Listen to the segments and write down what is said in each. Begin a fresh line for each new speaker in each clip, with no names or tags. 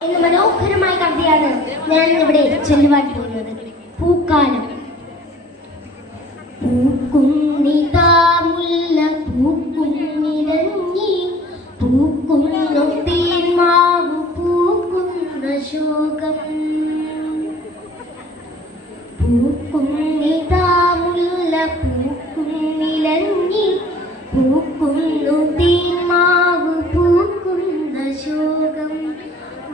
എന്ന മനോഹരമായ കവിതയാണ് ഞാൻ ഇവിടെ ചൊല്ലുവാൻ പോകുന്നത്. പൂക്കാലം പൂക്കുന്നിതാ മുല്ല പൂക്കുന്നിരഞ്ഞി പൂക്കുന്നു തേന്മാവ് പൂക്കുന്ന ശോകം പൂക്കുന്നിതാ മുല്ല പൂക്കുന്നിലഞ്ഞി പൂക്കുന്നു തേന്മാവ് പൂക്കുന്ന ശോകം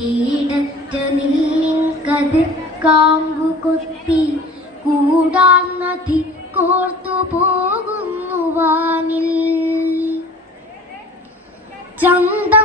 നെല്ലിൻ കതിർ കാമ്പു കൊത്തി കൂടാൻ നദി കോർത്തു പോകുന്നു വാനിൽ. ചന്തം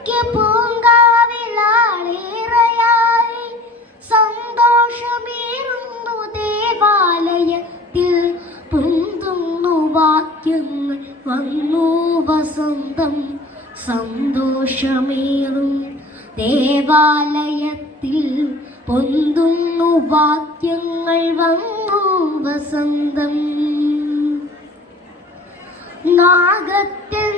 അന്തിക്ക് പൂങ്കാവിലാളേറയായി സന്തോഷമേറുന്നു ദേവാലയത്തിൽ. പൊന്തുന്നു വാക്യങ്ങൾ വന്നു വസന്തം. സന്തോഷമേറും ദേവാലയത്തിൽ. പൊന്തുന്നു വാക്യങ്ങൾ വന്നു വസന്തം. നാഗത്തിൽ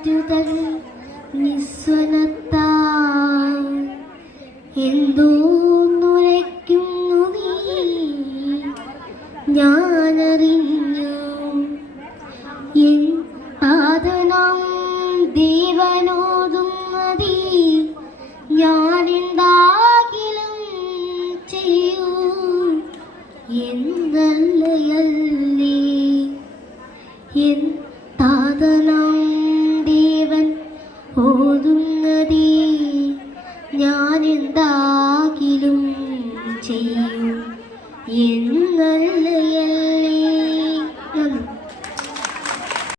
കാറ്റുതൽ നിസ്വനത്താ എന്തോ നുരയ്ക്കുന്നു നീ? ഞാനറിഞ്ഞു എൻ പാതനം ദേവനോതുന്നതി ഞാനെന്താകിലും ചെയ്യൂ എന്നല്ലയല്ലേ? എൻ താതനാം എന്താകിലും ചെയ്യും എന്നല്ലയല്ലേ